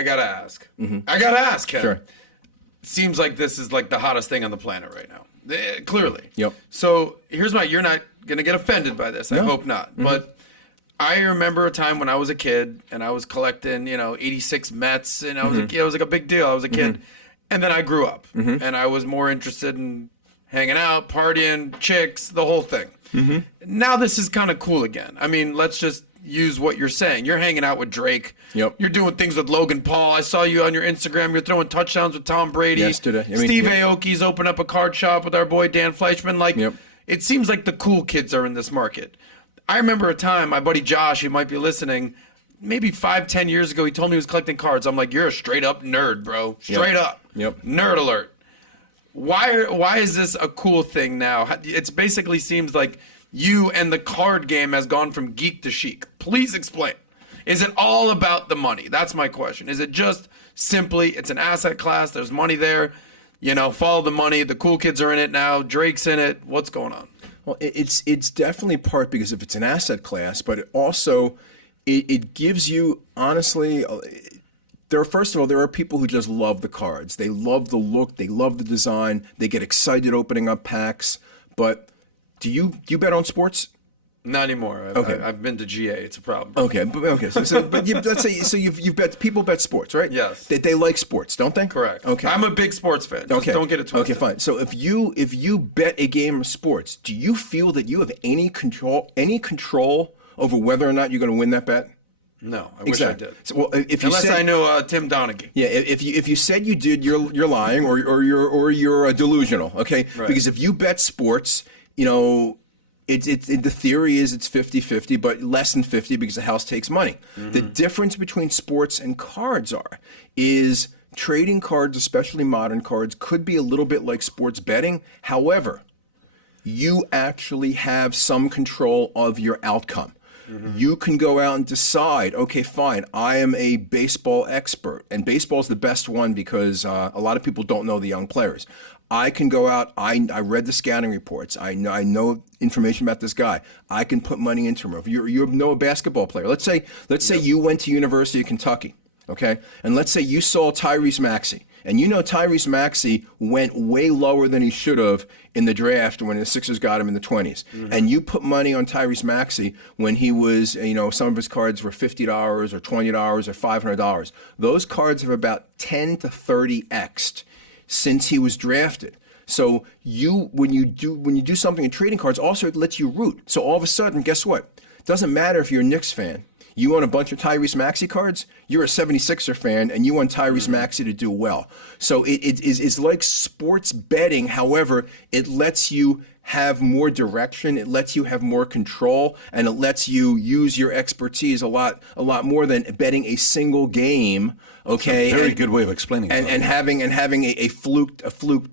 I gotta ask. I gotta ask, Ken. Sure. Seems like this is like the hottest thing on the planet right now. Clearly. Yep. So here's you're not gonna get offended by this. I hope not. But I remember a time when I was a kid and I was collecting, 86 Mets, and it was like a big deal. I was a kid. And then I grew up and I was more interested in hanging out, partying, chicks, the whole thing. Now this is kind of cool again. I mean, let's just use what you're saying. You're hanging out with Drake. Yep. You're doing things with Logan Paul. I saw you on your Instagram. You're throwing touchdowns with Tom Brady. Yesterday. Steve Aoki's opened up a card shop with our boy Dan Fleischman. It seems like the cool kids are in this market. I remember a time, my buddy Josh, who might be listening, maybe 5-10 years ago, he told me he was collecting cards. I'm like, you're a straight up nerd, bro. Straight up. Nerd alert. Why is this a cool thing now? It basically seems like you and the card game has gone from geek to chic. Please explain. Is it all about the money? That's my question. Is it just simply it's an asset class, there's money there, follow the money, the cool kids are in it now, Drake's in it, what's going on? Well, it's definitely part because if it's an asset class, but it also it gives you, honestly, first of all, there are people who just love the cards. They love the look, they love the design, they get excited opening up packs. But do you bet on sports? Not anymore. I've been to GA. It's a problem. Okay. But let's say you've bet. People bet sports, right? Yes. They like sports, don't they? Correct. Okay. I'm a big sports fan. Just don't get it twisted. Okay, fine. So if you bet a game of sports, do you feel that you have any control over whether or not you're going to win that bet? No, I wish I did. So, well, unless I know Tim Donaghy. Yeah, if you said you did, you're lying or you're delusional. Okay, right. Because if you bet sports, the theory is it's 50-50, but less than 50 because the house takes money. The difference between sports and cards is trading cards, especially modern cards, could be a little bit like sports betting. However, you actually have some control of your outcome. You can go out and decide, okay, fine, I am a baseball expert. And baseball's the best one because a lot of people don't know the young players. I can go out, I read the scouting reports. I know information about this guy. I can put money into him. If you know a basketball player, let's say you went to University of Kentucky, okay? And let's say you saw Tyrese Maxey. And Tyrese Maxey went way lower than he should have in the draft when the Sixers got him in the 20s. And you put money on Tyrese Maxey when he was, some of his cards were $50 or $20 or $500. Those cards have about 10 to 30x'd since he was drafted. So when you do something in trading cards, also it lets you root. So all of a sudden, guess what? Doesn't matter if you're a Knicks fan. You own a bunch of Tyrese Maxey cards, you're a 76er fan, and you want Tyrese Maxey to do well. So it's like sports betting. However, it lets you have more direction, it lets you have more control, and it lets you use your expertise a lot more than betting a single game. Okay, that's a very good way of explaining it. And having a fluke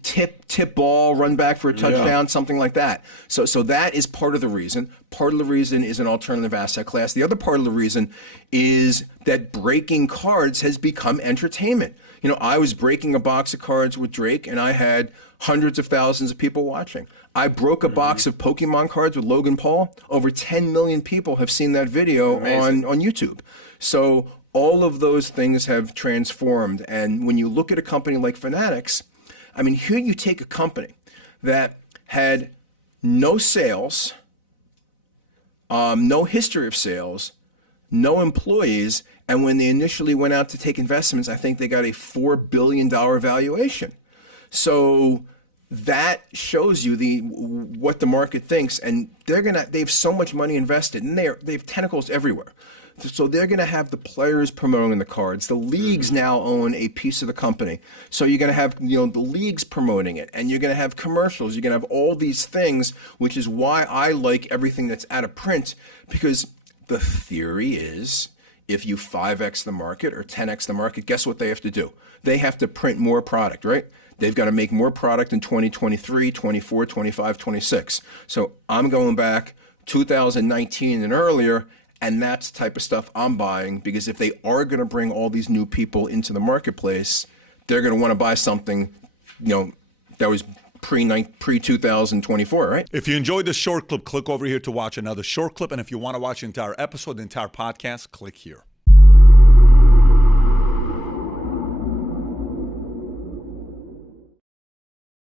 tip ball, run back for a touchdown, something like that. So that is part of the reason. Part of the reason is an alternative asset class. The other part of the reason is that breaking cards has become entertainment. I was breaking a box of cards with Drake, and I had hundreds of thousands of people watching. I broke a box of Pokemon cards with Logan Paul. Over 10 million people have seen that video on YouTube. So all of those things have transformed. And when you look at a company like Fanatics, I mean, here you take a company that had no sales, no history of sales, no employees, and when they initially went out to take investments, I think they got a $4 billion valuation. So that shows you what the market thinks, and they have so much money invested, and they have tentacles everywhere. So they're going to have the players promoting the cards. The leagues now own a piece of the company. So you're going to have the leagues promoting it, and you're going to have commercials. You're going to have all these things, which is why I like everything that's out of print, because the theory is if you 5x the market or 10x the market, guess what they have to do? They have to print more product, right? They've got to make more product in 2023, 24, 25, 26. So I'm going back 2019 and earlier, and that's the type of stuff I'm buying, because if they are going to bring all these new people into the marketplace, they're going to want to buy something, that was pre-2024, right? If you enjoyed this short clip, click over here to watch another short clip. And if you want to watch the entire episode, the entire podcast, click here.